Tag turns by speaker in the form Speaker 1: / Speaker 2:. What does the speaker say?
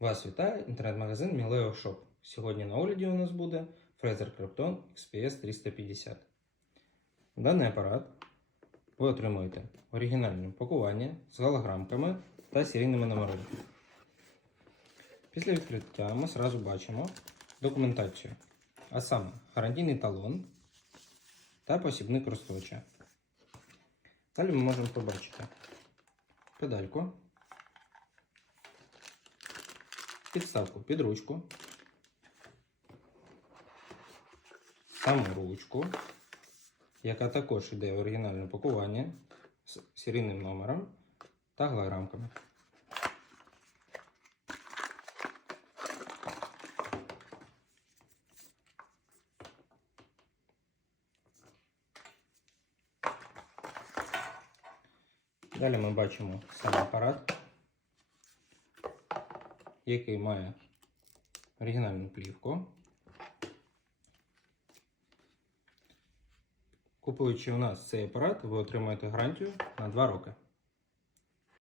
Speaker 1: Вас вітає інтернет-магазин Мілео Shop. Сьогодні на огляді у нас буде фрезер Krypton XPS 350. Даний апарат ви отримуєте оригінальне пакування з голограмками та серійними номерами. Після відкриття ми одразу бачимо документацію, а саме гарантійний талон та посібник користувача. Далі ми можемо побачити педальку, підставку під ручку, саму ручку, яка також йде в оригінальне пакування з серійним номером та голограмками. Далі ми бачимо сам апарат, який має оригінальну плівку. Купуючи у нас цей апарат, ви отримаєте гарантію на 2 роки.